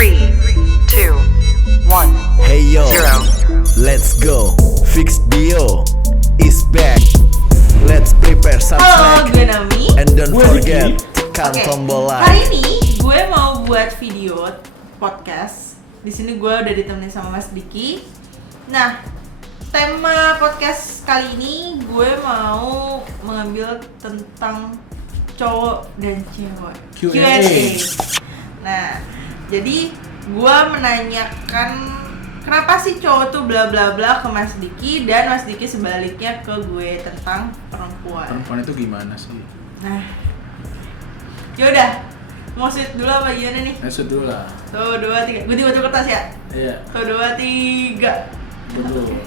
3, 2, 1. Hey yo, 0. let's go. Fix Dio is back. Let's prepare some Halo, snack gue Nami. and don't Gue forget Diki. tekan Oke, tombol hari like. ini gue mau buat video podcast. Di sini gue udah ditemenin sama Mas Diki. Nah, tema podcast kali ini gue mau mengambil tentang cowok dan cewek. Q&A. Nah, jadi gue menanyakan kenapa sih cowok tuh bla bla bla ke Mas Diki dan Mas Diki sebaliknya ke gue tentang perempuan. Perempuan itu gimana sih? Nah, yaudah, mau shoot dulu apa gimana nih? Masuk dulu lah. Tuh, 2, 3, gue tiba kertas ya? Iya, Tuh, 2, 3. dulu.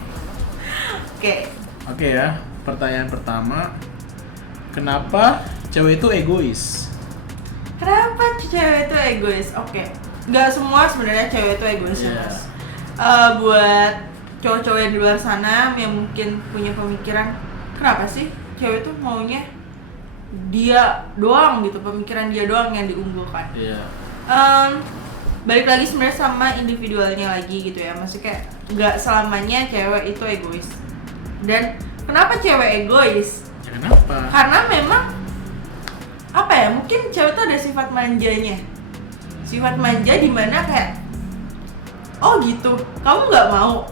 Oke. Oke ya, pertanyaan pertama. Kenapa cewek itu egois? Kenapa cewek itu egois? Oke, nggak semua sebenarnya cewek itu egois ya, Iya. Mas. Buat cowok-cowok yang di luar sana yang mungkin punya pemikiran, kenapa sih cewek tuh maunya dia doang gitu, pemikiran dia doang yang diunggulkan. Iya. Balik lagi sebenarnya sama individualnya lagi gitu ya, maksudnya kayak nggak selamanya cewek itu egois. Dan kenapa cewek egois? Ya kenapa? Karena memang apa ya, mungkin cewek tuh ada sifat manjanya, sifat manja di mana kayak oh gitu, kamu nggak mau,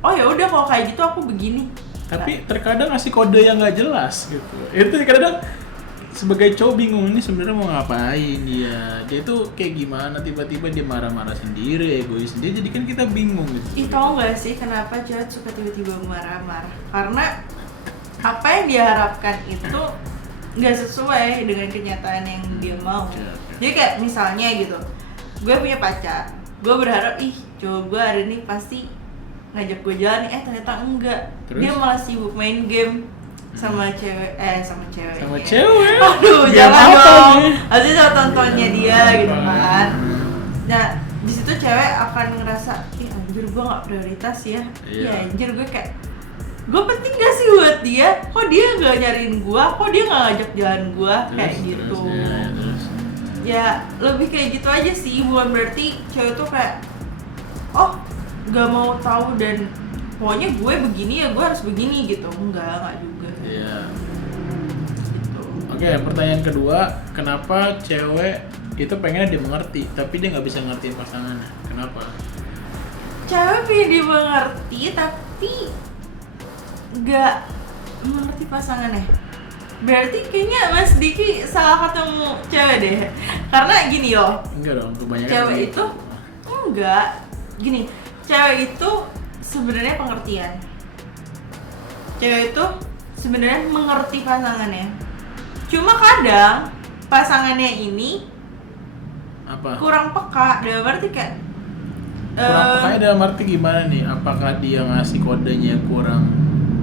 oh ya udah kalau kayak gitu aku begini. Tapi terkadang ngasih kode yang nggak jelas gitu. Itu kadang sebagai cowok bingung ini sebenarnya mau ngapain dia. Dia tuh kayak gimana, tiba-tiba dia marah-marah sendiri, egois sendiri. Jadi kan kita bingung gitu. Ih, tau gak sih kenapa cewek suka tiba-tiba marah-marah? Karena apa yang dia harapkan itu nggak sesuai dengan kenyataan yang dia mau. Oke. Jadi kayak misalnya gitu, gue punya pacar, gue berharap ih cowok gue hari ini pasti ngajak gue jalan nih, ternyata enggak. Terus? Dia malah sibuk main game sama cewek, sama cewek. Sama cewek? Aduh, Game jangan apa dong. nih? Harusnya sama tontonnya dia gitu kan. Nah, di situ cewek akan ngerasa, ih anjir gue nggak prioritas ya. Iya. Ya anjir gue kayak, gue penting gak sih buat dia? Kok dia nggak nyariin gue? Kok dia nggak ngajak jalan gue? Kayak gitu. Terus. Ya lebih kayak gitu aja sih. Bukan berarti cewek tuh kayak, oh nggak mau tahu dan pokoknya gue begini ya gue harus begini gitu. Enggak juga. Iya. Gitu. Oke, pertanyaan kedua, kenapa cewek itu pengennya dimengerti, tapi dia nggak bisa ngertiin pasangannya? Kenapa? Cewek pengen dimengerti tapi nggak mengerti pasangannya. Berarti kayaknya Mas Diki salah ketemu cewek deh. Karena gini loh, Enggak dong, kebanyakan cewek gitu. itu enggak gini, cewek itu sebenarnya pengertian. Cewek itu sebenarnya mengerti pasangannya. Cuma kadang pasangannya ini Apa? kurang peka. Dalam arti kayak Kurang pekanya dalam arti gimana nih? Apakah dia ngasih kodenya kurang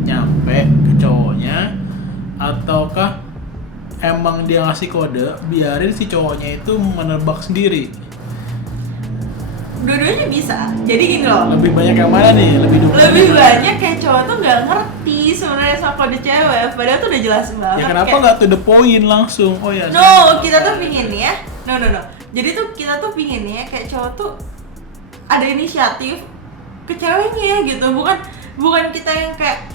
nyampe ke cowoknya, ataukah emang dia ngasih kode biarin si cowoknya itu menebak sendiri? dua-duanya bisa. Jadi gini loh, Lebih banyak yang mana nih? lebih banyak kayak cowok tuh nggak ngerti sebenarnya sama kode cewek, padahal tuh udah jelas banget. Ya kenapa kayak, nggak to the point langsung? Oh ya. no, kita tuh pingin ya, no. Jadi tuh kita tuh pingin ya kayak cowok tuh ada inisiatif ke ceweknya gitu, bukan kita yang kayak,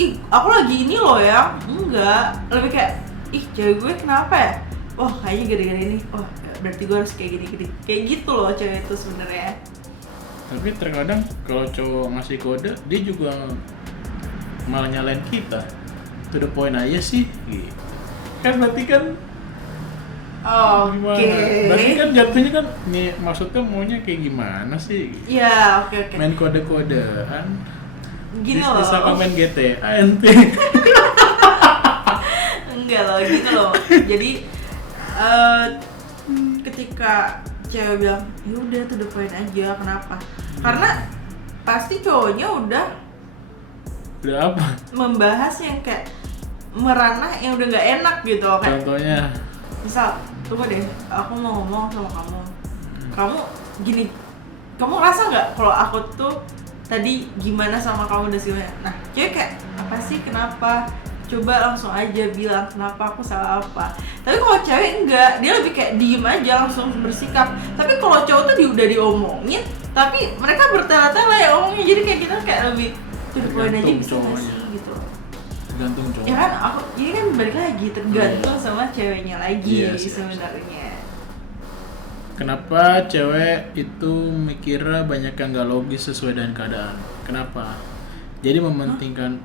ih aku lagi ini loh ya, enggak, lebih kayak, ih cewek gue kenapa ya? Oh kayaknya gara-gara ini, oh berarti gue harus kayak gini, kayak gitu loh cewek itu sebenarnya. Tapi terkadang kalau cowok ngasih kode, dia juga malah nyalain kita. To the point aja sih. Gitu. Kan berarti kan Oke. gimana? Berarti kan jatuhnya kan nih maksudnya maunya kayak gimana sih? Ya oke. Main kode-kodean. Gini loh. Disangka main GTA ente. Enggak loh, gitu loh. Jadi ketika cewek bilang, ya udah to the point aja, kenapa? Karena pasti cowoknya udah Udah apa? membahas yang kayak meranah yang udah nggak enak gitu loh. Kayak Contohnya? misal, tunggu deh, aku mau ngomong sama kamu. Kamu gini, kamu ngerasa nggak kalau aku tuh tadi gimana sama kamu dan segala. Nah, cewek kayak apa sih, kenapa? coba langsung aja bilang kenapa aku salah apa. Tapi kalau cewek enggak, dia lebih kayak diem aja langsung bersikap. Tapi kalau cowok tuh udah diomongin, tapi mereka bertele-tele ya omongnya, jadi kayak kita kayak lebih poin aja Tergantung bisa nggak cowoknya. sih gitu. Tergantung cowok. Ya kan aku, ini kan balik lagi tergantung sama ceweknya lagi Iya sih, sebenarnya. Kenapa cewek itu mikirnya banyak yang gak logis sesuai dengan keadaan? Kenapa? Jadi mementingkan,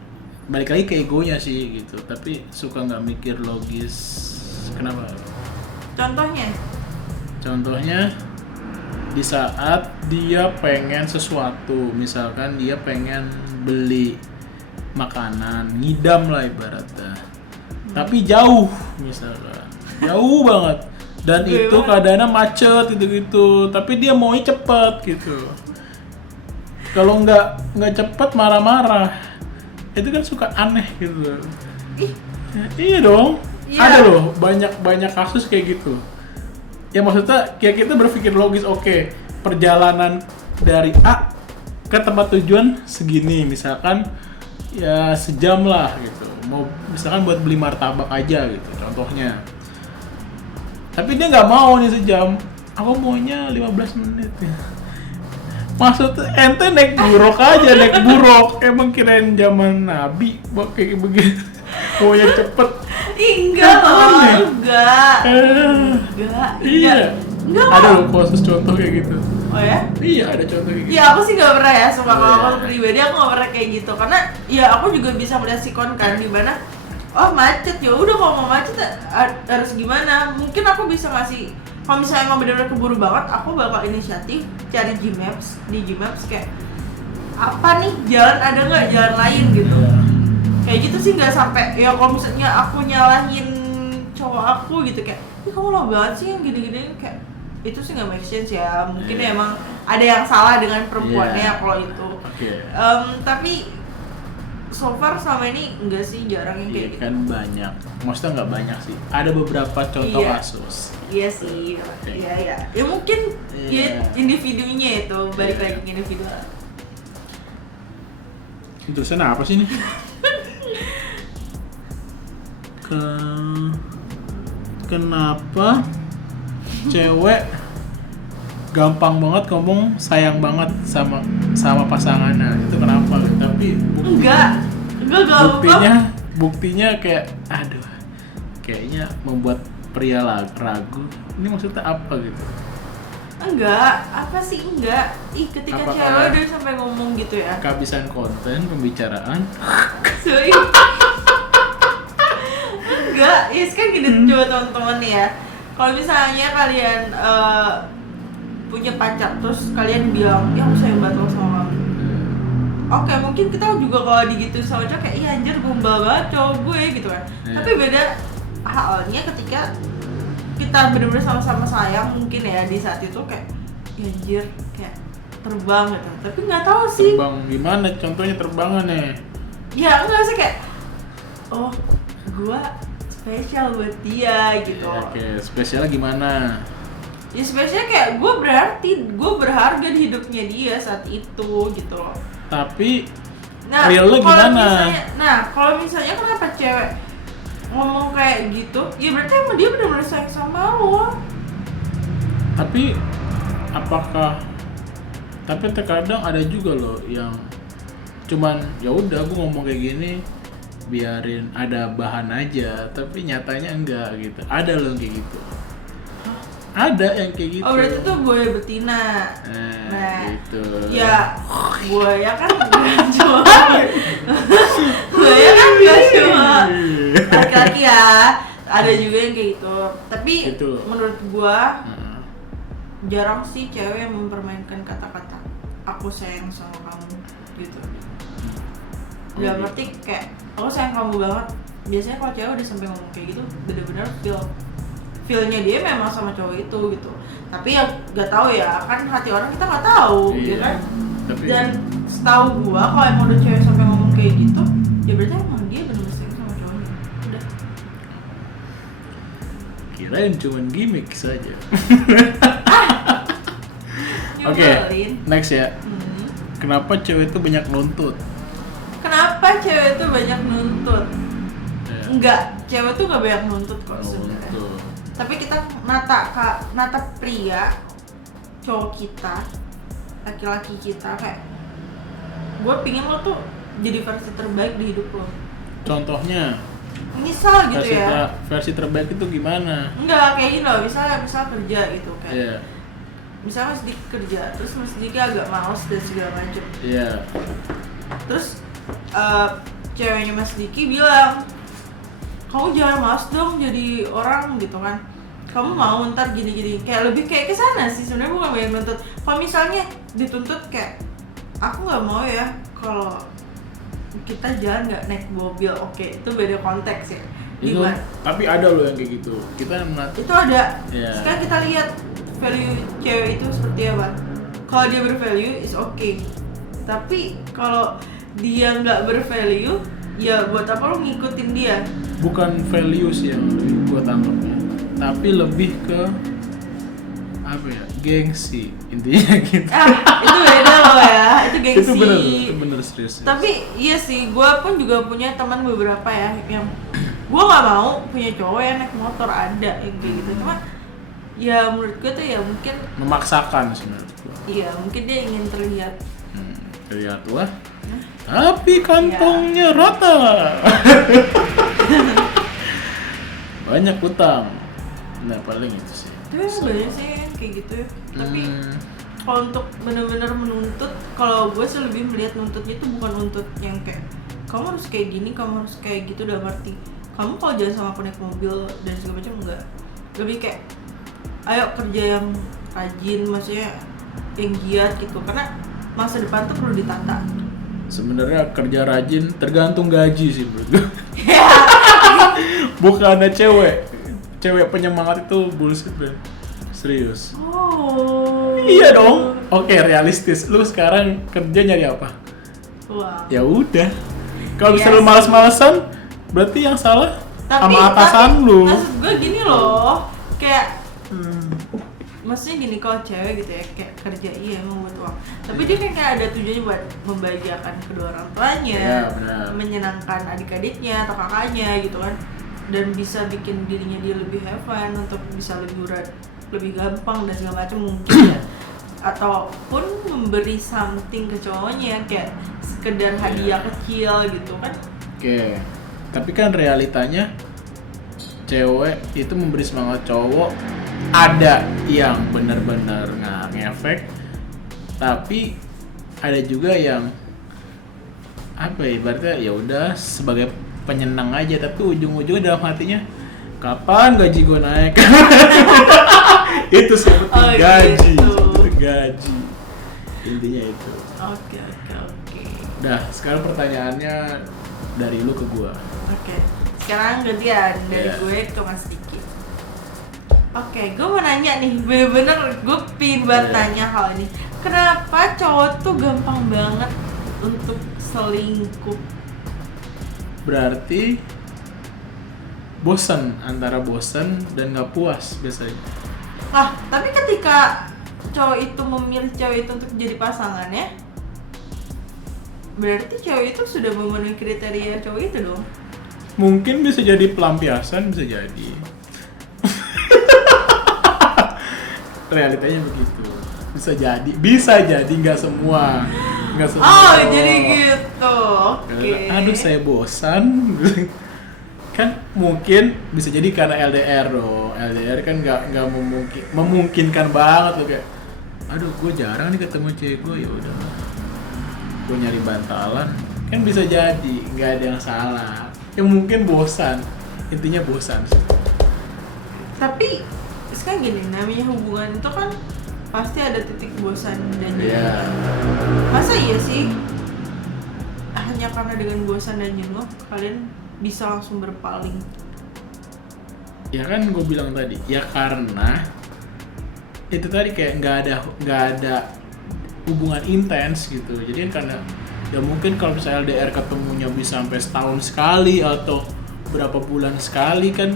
balik lagi ke egonya sih gitu, tapi suka nggak mikir logis. Kenapa? Contohnya di saat dia pengen sesuatu, misalkan dia pengen beli makanan, ngidam lah ibaratnya, tapi jauh misalkan, jauh banget, dan itu keadaannya macet gitu-gitu, tapi dia maunya cepet gitu. Kalau nggak cepet marah-marah, itu kan suka aneh gitu. Iya dong. Iya. Ada loh banyak kasus kayak gitu. Ya maksudnya kayak kita berpikir logis, oke, perjalanan dari A ke tempat tujuan segini, misalkan ya sejam lah gitu. Mau misalkan buat beli martabak aja gitu contohnya. Tapi dia nggak mau nih sejam. Aku maunya 15 menit ya. Maksud ente naik buruk aja, naik buruk. Emang kirain zaman Nabi buat kayak begitu. Maunya cepet. Enggak loh, Aneh. enggak. Iya. Enggak. Ada loh kasus contoh kayak gitu. Oh ya? Iya, ada contoh kayak gitu. Ya aku sih gak pernah ya, sumpah kalau Iya. aku pribadi aku gak pernah kayak gitu. Karena ya aku juga bisa melihat sikon kan dimana oh macet, ya udah kalau mau macet harus gimana. Mungkin aku bisa ngasih, kalau misalnya emang benar-benar keburu banget, aku bakal inisiatif cari Gmaps, di Gmaps kayak apa nih jalan, ada nggak jalan lain gitu. Iya. Kayak gitu sih, nggak sampai ya kalau misalnya aku nyalahin cowok aku gitu kayak ih kamu lama banget sih yang gini-gini, kayak itu sih nggak make sense ya. Mungkin Iya. emang ada yang salah dengan perempuannya Iya. kalau itu. Oke. Tapi so far selama ini enggak sih, jarang yang Iya kayak gitu. kan banyak. Maksudnya nggak banyak sih. Ada beberapa contoh Iya. kasus. Iya sih, Oke. iya ya. Ya mungkin Iya. ya individunya itu balik Iya. lagi ke individu. Terusnya apa sih nih? Kenapa cewek gampang banget ngomong sayang banget sama pasangannya? Itu kenapa? Tapi Enggak gampang. buktinya kayak aduh, kayaknya membuat pria ragu. Ini maksudnya apa gitu? Enggak, apa sih enggak? Ih, ketika Apakah- cewek udah sampai ngomong gitu ya. Kehabisan konten pembicaraan. Sorry. Enggak, ya kan gini coba teman-teman nih ya. Kalau misalnya kalian punya pacar terus kalian bilang, "Ya aku sayang banget loh sama kamu." Oke, mungkin kita juga kalau digitu sama cowok kayak, "Iya anjir gombal banget cowok gue" gitu kan. Iya. Tapi beda halnya ketika kita benar-benar sama-sama sayang mungkin ya di saat itu kayak, "Ya anjir kayak terbang" gitu. Tapi nggak tahu sih. Terbang gimana? Contohnya terbangannya. Ya enggak sih kayak oh gua spesial buat dia gitu. Oke, spesialnya gimana? Ya spesialnya kayak gue berharga di hidupnya dia saat itu gitu loh. Tapi Nah, real lo kalau gimana? kalau misalnya kenapa cewek ngomong kayak gitu? Ya berarti emang dia benar-benar sayang sama lo. Tapi apakah? Tapi terkadang ada juga loh yang cuman ya udah gue ngomong kayak gini biarin ada bahan aja, tapi nyatanya enggak gitu. Ada loh yang kayak gitu. Ada yang kayak gitu. Oh berarti tuh buaya betina. Nah, gitu. Ya buaya kan gak cuma buaya kan gak cuma laki-laki ya. Ada juga yang kayak gitu. Tapi Gitu. menurut gua Nah, jarang sih cewek yang mempermainkan kata-kata aku sayang sama kamu gitu. Gak gitu. ngerti kayak aku sayang kamu banget. Biasanya kalau cewek udah sampai ngomong kayak gitu bener-bener feelnya dia memang sama cowok itu gitu. Tapi ya gak tahu ya, kan hati orang kita gak tahu Iya. gitu kan. Tapi Dan setahu gua kalau emang udah cewek sampai ngomong kayak gitu, ya berarti emang dia bener-bener sayang sama cowoknya. Udah. kirain cuman gimmick saja. Oke, Nyebelin. next ya. Hmm. Kenapa cewek itu banyak nuntut? Kenapa cewek itu banyak nuntut? Enggak, cewek tuh gak banyak nuntut kok sebenarnya. Betul. Tapi kita nata pria, cowok kita, laki-laki kita kayak gue pingin lo tuh jadi versi terbaik di hidup lo. Contohnya Misal gitu ya. versi terbaik itu gimana? Enggak, kayak gini loh, misal kerja gitu kan. Iya. Misalnya Mas Diki kerja, terus Mas Diki agak malas dan segala macam. Iya. Terus ceweknya Mas Diki bilang, kamu jangan malas dong jadi orang gitu kan. Kamu mau ntar gini-gini, kayak lebih kayak kesana sih sebenarnya, bukan banyak nuntut. Kalau misalnya dituntut kayak, aku nggak mau ya kalau kita jalan nggak naik mobil, oke, itu beda konteks ya. Itu, Gimana? tapi ada loh yang kayak gitu. Kita Itu ada. Iya. Sekarang kita lihat value cewek itu seperti apa. Kalau dia bervalue is okay. Tapi kalau dia nggak bervalue, ya buat apa lo ngikutin dia? bukan values yang gue tangkapnya, tapi lebih ke apa ya, gengsi intinya gitu. Itu beda loh ya, itu gengsi. Itu bener serius. Tapi iya sih, gue pun juga punya teman beberapa ya yang gue nggak mau punya cowok yang naik motor, ada yang kayak gitu. Cuma ya menurut gue tuh ya mungkin memaksakan sebenarnya. iya, mungkin dia ingin terlihat. Terlihat wah, tapi kantongnya rata. Banyak utang. Nah paling itu sih. Tapi emang banyak sih yang kayak gitu ya. Tapi kalau untuk benar-benar menuntut, kalau gue sih lebih melihat nuntutnya itu bukan nuntut yang kayak kamu harus kayak gini, kamu harus kayak gitu, udah ngerti. Kamu kalau jalan sama aku naik mobil dan segala macam, enggak. Lebih kayak ayo kerja yang rajin, maksudnya yang giat gitu, karena masa depan tuh perlu ditata. Sebenarnya kerja rajin tergantung gaji sih menurut gue. Bukannya cewek penyemangat itu bullshit bro. Serius. Oh. Iya dong. Oke, realistis. Lu sekarang kerja nyari apa? Wow. Ya udah. Kalau Iya misalnya lu sih. malas-malasan, berarti yang salah Tapi sama atasan lu. maksud gue gini loh, kayak maksudnya gini, kalau cewek gitu ya kayak kerja iya emang buat uang, tapi dia kan kayak ada tujuannya buat membahagiakan kedua orang tuanya, Iya, benar. menyenangkan adik-adiknya atau kakaknya gitu kan, dan bisa bikin dirinya dia lebih have fun untuk bisa liburan lebih gampang dan segala macam mungkin ya. Ataupun memberi something ke cowoknya kayak sekedar hadiah kecil gitu kan. Oke. Tapi kan realitanya cewek itu memberi semangat cowok, ada yang benar-benar nggak ngefek, tapi ada juga yang apa ya, ibaratnya ya udah sebagai penyenang aja, tapi ujung-ujungnya dalam hatinya kapan gaji gue naik. Itu seperti Oh, gaji, gitu. seperti gaji, intinya itu. Oke. Dah, sekarang pertanyaannya dari lu ke gua. Oke, sekarang gantian dari Iya. gue ke Mas Diki. Oke, gue mau nanya nih, bener-bener gue pingin banget Iya. nanya hal ini. Kenapa cowok tuh gampang banget untuk selingkuh? Berarti bosan, antara bosan dan nggak puas biasanya. Tapi ketika cowok itu memilih cewek itu untuk jadi pasangannya, berarti cewek itu sudah memenuhi kriteria cowok itu dong? Mungkin bisa jadi pelampiasan, bisa jadi. Realitanya begitu. Bisa jadi nggak semua. Oh, jadi gitu. Oke. Aduh saya bosan. Kan mungkin bisa jadi karena LDR dong. LDR kan nggak memungkinkan banget loh, kayak aduh gue jarang nih ketemu cewek gue, ya udah gue nyari bantalan, kan bisa jadi, nggak ada yang salah. Ya mungkin bosan, intinya bosan sih. Tapi sekarang gini, namanya hubungan itu kan pasti ada titik bosan dan jenuh. Iya. Masa iya sih hanya karena dengan bosan dan jenuh kalian bisa langsung berpaling? Ya kan gue bilang tadi, ya karena itu tadi kayak nggak ada hubungan intens gitu. Jadi kan karena ya mungkin kalau misalnya LDR ketemunya bisa sampai setahun sekali atau berapa bulan sekali, kan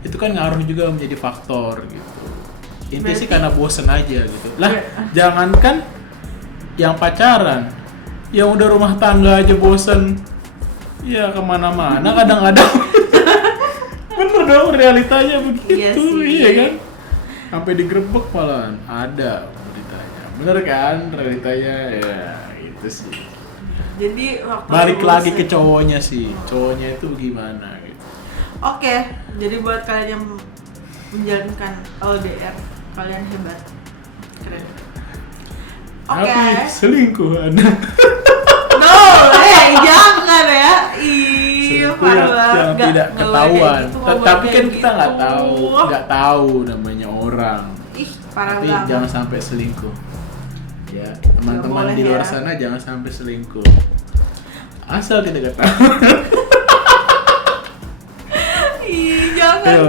itu kan ngaruh juga menjadi faktor gitu. Intinya sih karena bosen aja gitu. Lah, jangankan yang pacaran, yang udah rumah tangga aja bosen. Iya kemana-mana kadang-kadang. Bener dong realitanya begitu, Iya sih. iya kan? Sampai digerebek malahan ada beritanya. Bener kan realitanya ya itu sih. Jadi waktu Balik lulus lagi ya. ke cowoknya sih, cowoknya itu gimana gitu. Oke, jadi buat kalian yang menjalankan LDR, kalian hebat, keren. Oke, Tapi selingkuh Anda. no, jangan ya. Ih, Selingkuh parah yang banget. Nggak- tidak nggak boleh ketahuan. kayak gitu, nggak boleh Tapi kan kayak kita nggak gitu. tahu namanya orang. Ih, parah Tapi banget. jangan sampai selingkuh. Ya, teman-teman boleh di luar ya. sana jangan sampai selingkuh. Asal kita ketahui. Ih, jangan. Ayo,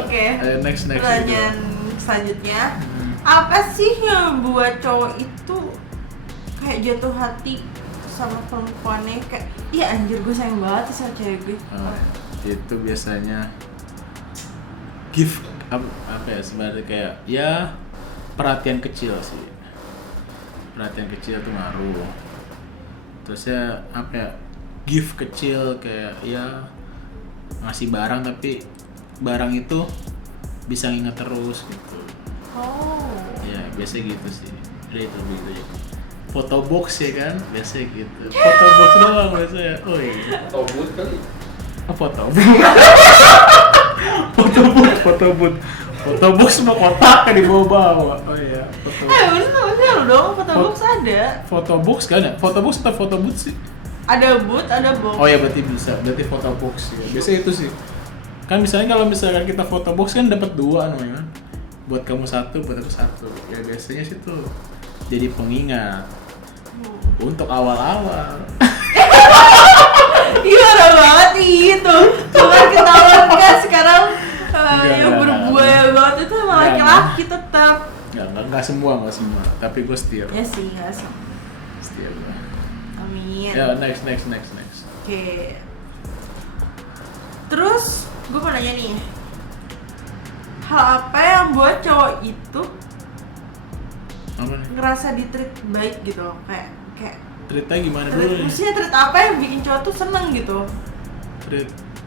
Oke. Ayo, next. Pertanyaan selanjutnya, apa sih yang buat cowok itu kayak jatuh hati sama perempuannya, kayak iya anjir gue sayang banget sama cewek gue. Itu biasanya gift apa ya sebenarnya kayak ya perhatian kecil sih. Perhatian kecil tuh ngaruh. Terus ya apa ya gift kecil kayak ya ngasih barang tapi barang itu bisa nginget terus gitu. Oh. Ya biasa gitu sih. Itu begitu ya. Foto box ya kan biasa gitu. Foto box doang biasanya. Oh iya. Tobut kali. Oh, foto box. Foto box mau kotak kan dibawa-bawa. Oh iya, foto. Bener dong, foto box ada. Foto box kan ya? Foto box atau foto booth sih? Ada boot, ada box. Oh ya berarti bisa. Berarti foto box ya. Biasanya itu sih. Kan misalnya kalau misalkan kita foto box kan dapat 2 namanya kan. Buat kamu 1, buat aku 1. Ya biasanya sih tuh jadi pengingat untuk awal-awal. Gimana banget itu. Cuman ketahuan kan sekarang yang Enggak. berbuaya banget itu emang Enggak. laki-laki tetap. Enggak semua. Tapi gue setia. Ya sih, ya sih. Setia gue. Amin. Ya, next. Oke. Terus gue mau nanya nih, hal apa yang buat cowok itu Apa nih? ngerasa di-treat baik gitu, kayak Treatnya gimana dulu nih? maksudnya treat apa yang bikin cowok tuh seneng gitu?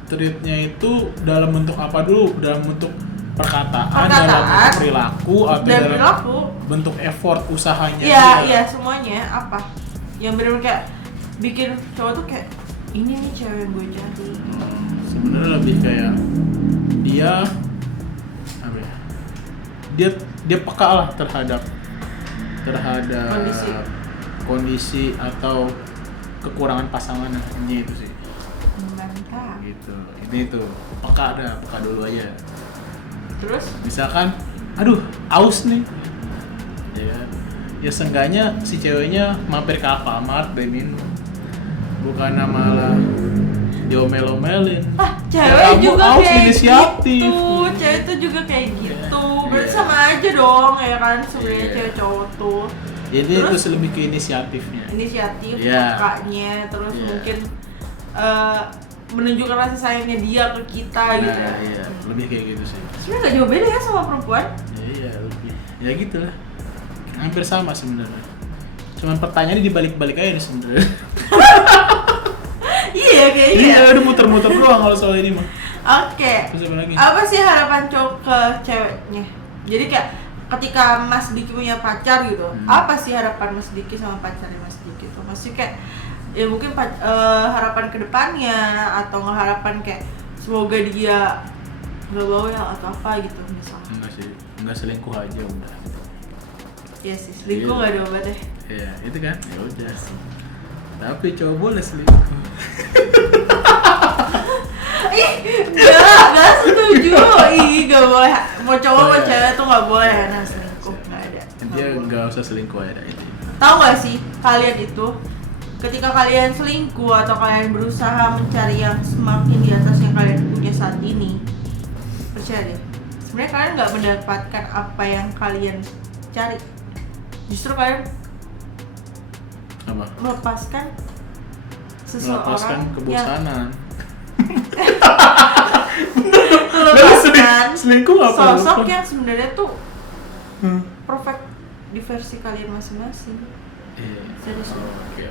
Treatnya itu dalam bentuk apa dulu? Dalam bentuk perkataan, Perkataan, dalam bentuk perilaku, atau Dan dalam perilaku, bentuk effort usahanya iya semuanya apa? Yang bener-bener kayak bikin cowok tuh kayak ini nih cewek yang gue cari. Sebenarnya lebih kayak dia apa ya? Dia peka lah terhadap kondisi atau kekurangan pasangannya itu sih. Mantap. Gitu. Ini tuh peka dulu aja. Terus? Misalkan aduh aus nih ya kan? Ya seenggaknya si ceweknya mampir ke Alfamart deh minum, bukan malah diomel-omelin. Cewek Ya, kamu juga aus kayak inisiatif. gitu. Cewek tuh juga kayak gitu. Berarti Iya. sama aja dong ya kan sebenarnya Iya. cewek cowok tuh. Jadi Terus? itu lebih ke inisiatifnya. Inisiatif, Iya. kakaknya, terus Iya. mungkin menunjukkan rasa sayangnya dia ke kita gitu. Nah, iya, lebih kayak gitu sih. Sebenarnya gak jauh beda ya sama perempuan. Iya, lebih. Ya gitu lah. Hampir sama sebenarnya. Cuman pertanyaannya dibalik-balik aja nih sebenarnya. Iya kayaknya. Iya, udah muter-muter doang kalau soal ini mah. Oke. Terus apa lagi? Apa sih harapan cowok ke ceweknya? Jadi kayak ketika Mas Diki punya pacar gitu, apa sih harapan Mas Diki sama pacarnya Mas Diki tuh? Maksudnya kayak ya mungkin harapan ke depannya atau harapan kayak semoga dia gak bawel atau apa gitu misalnya. Enggak sih, enggak selingkuh aja udah. Iya sih, selingkuh Iya. gak ada obat deh. Iya, itu kan. Ya udah. Tapi cowok boleh selingkuh. Gak setuju. Ih, gak boleh. Mau cowok mau cewek tuh gak boleh nah selingkuh, gak ada. Dia enggak usah selingkuh aja itu. Tahu gak sih kalian itu ketika kalian selingkuh atau kalian berusaha mencari yang semakin di atas yang kalian punya saat ini, percaya deh, sebenarnya kalian nggak mendapatkan apa yang kalian cari. Justru kalian Apa? melepaskan seseorang Melepaskan yang kebosanan. melepaskan selingkuh apa? sosok Lupa. yang sebenarnya tuh Hmm. perfect di versi kalian masing-masing. Iya. Serius. Oh, oke.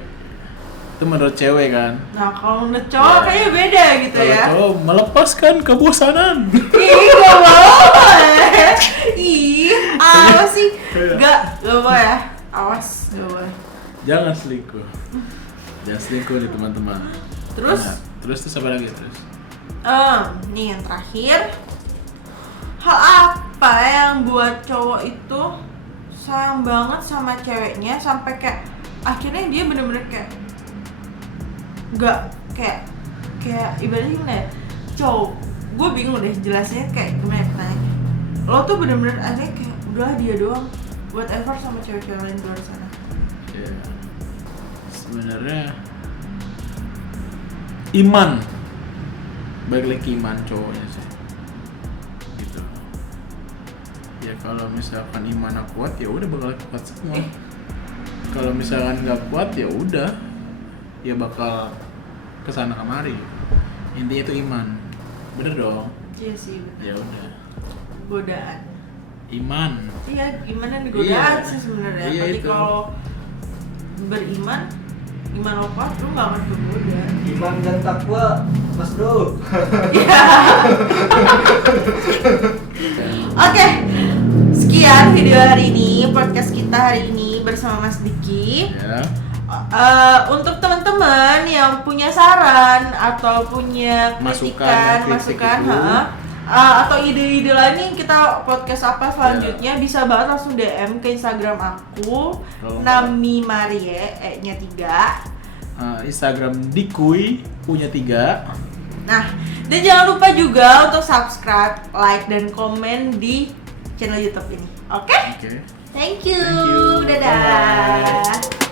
Itu menurut cewek kan. Nah kalau menurut cowok kayaknya beda gitu Kalau ya. cowok melepaskan kebosanan. Ih gak boleh. Ih awas sih. Gak boleh. Awas gak boleh. Jangan selingkuh. Jangan selingkuh nih teman-teman. Terus? Nah, terus apa lagi terus? Nih yang terakhir, hal apa yang buat cowok itu sayang banget sama ceweknya sampai kayak akhirnya dia bener-bener kayak nggak kayak ibaratnya gimana ya, cowok gue bingung deh jelasnya kayak gimana ya pertanyaannya. Lo tuh bener-bener aja kayak udah dia doang, whatever sama cewek-cewek lain di luar sana. Ya, sebenarnya iman, balik lagi iman cowoknya sih, gitu. Ya kalau misalkan imannya kuat ya udah bakal kuat semua. Kalau misalkan nggak kuat ya udah, ya bakal kesana kemari. Intinya itu iman, bener dong. Iya sih, Ya udah, godaan. iman. Iya, gimana nih godaan Iya. sih sebenarnya. Iya, Tapi itu. kalau beriman, iman lo kuat, lu nggak akan tergoda. Iman dan takwa, Mas Bro. Oke, sekian video hari ini, podcast kita hari ini bersama Mas Diki. Ya. Untuk teman-teman yang punya saran atau punya Masukan, kritikan, kritik masukan, itu. atau ide-ide lain nih kita podcast apa selanjutnya, bisa banget langsung DM ke Instagram aku, Kalau Nami Marie, nya 3. Instagram Dikui punya 3. Nah, dan jangan lupa juga untuk subscribe, like, dan komen di channel YouTube ini. Oke? Oke. Thank you. Thank you. Dadah. Bye-bye.